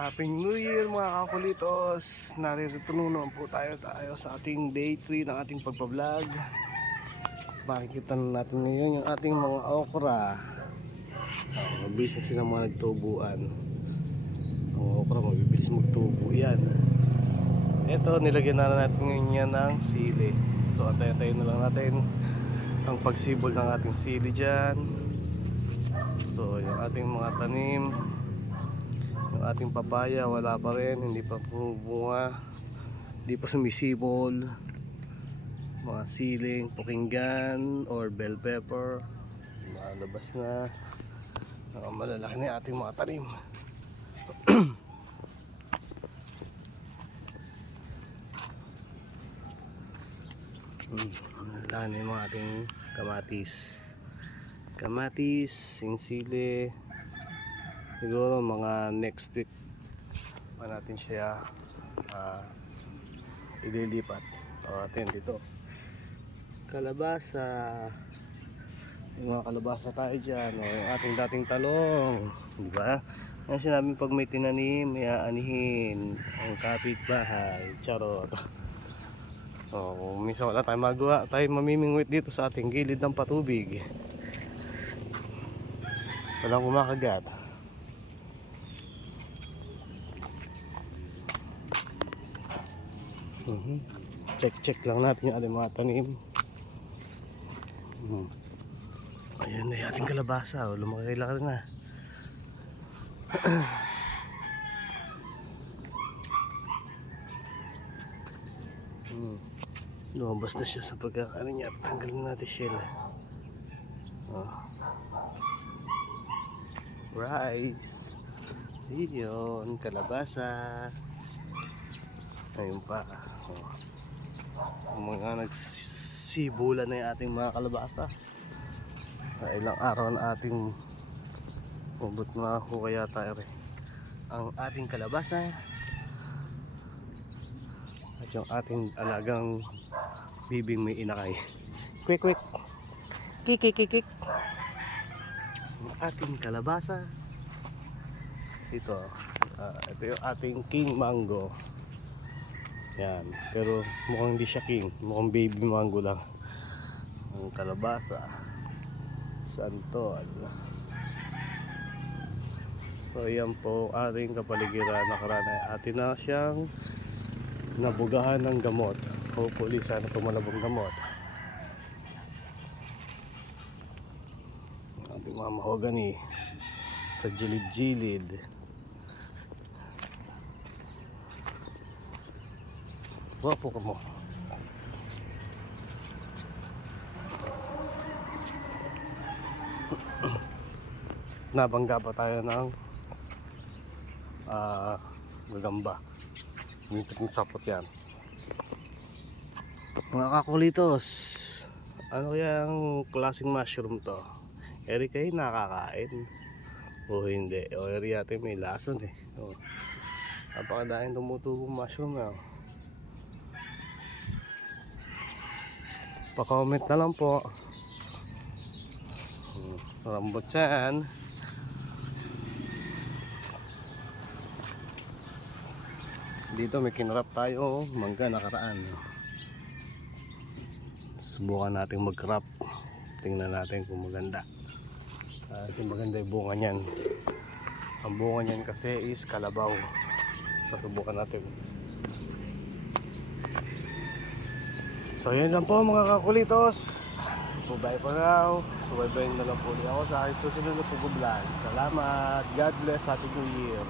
Happy New Year mga kakulitos! Naririto naman po tayo sa ating day 3 ng ating pagbablog. Makikita na natin ngayon yung ating mga okra. Mabilis na silang mga nagtubuan. Ang okra mabibilis magtubo yan. Ito, nilagyan na natin ngayon yan ng sili. So antay-antayin na lang natin ang pagsibol ng ating sili dyan. So yung ating mga tanim, yung ating papaya wala pa rin, hindi pa bunga, hindi pa sumisibol. Mga siling, pukinggan or bell pepper malabas na. Malalaki na yung ating mga tanim. Malalaki na yung mga ating kamatis, sinsili. Siguro mga next week pa natin siya ililipat. Atin dito kalabasa, yung mga kalabasa tayo dyan, yung ating dating talong, diba? Ang sinabing pag may tinanim may aanihin ang kapitbahay, charot. Kung minsan wala tayong magawa, tayo mamimingwit dito sa ating gilid ng patubig, walang kumakagat. Check lang natin yung ating mga tanim. Ayan na yung ating kalabasa, lumaki-laki na. Lumabas na siya sa pagkakaano niya. Tanggalin natin shell. Rice. Yun, kalabasa. Ayun pa. Mga nagsibulan na yung ating mga kalabasa. Ilang araw na ating ubot na ako kaya tayo ang ating kalabasa at yung ating alagang bibing may inakay. Quick kik ang ating kalabasa ito. Ito yung ating king mango. Yan, pero mukhang hindi siya king, mukhang baby mango lang. Ang kalabasa santol. So yan po ating kapaligiran. Nakarana atin na siyang nabugahan ng gamot. Hopefully sana tumalabong gamot. Ating mga mahogany sa gilid-gilid. Wapo ka mo. Nabangga pa tayo ng gagamba. Mintot ng sapot yan. Mga kakulitos, ano kaya ang klaseng mushroom to? Eri kayo nakakain o hindi? O eri yata may lason eh. Napakadaing tumutubong mushroom na. Pa-comment na lang po. Rambot yan. Dito may kinarap tayo mangga nakaraan. Subukan natin mag-crop. Tingnan natin kung maganda. Kasi maganda yung bunga niyan. Ang bunga niyan kasi is kalabaw. Subukan natin. So yun lang po mga kakulitos. Bye for now. Subaybayin na lang po niya ako sa aking susunod na pag-vlog. Salamat. God bless. Happy New Year.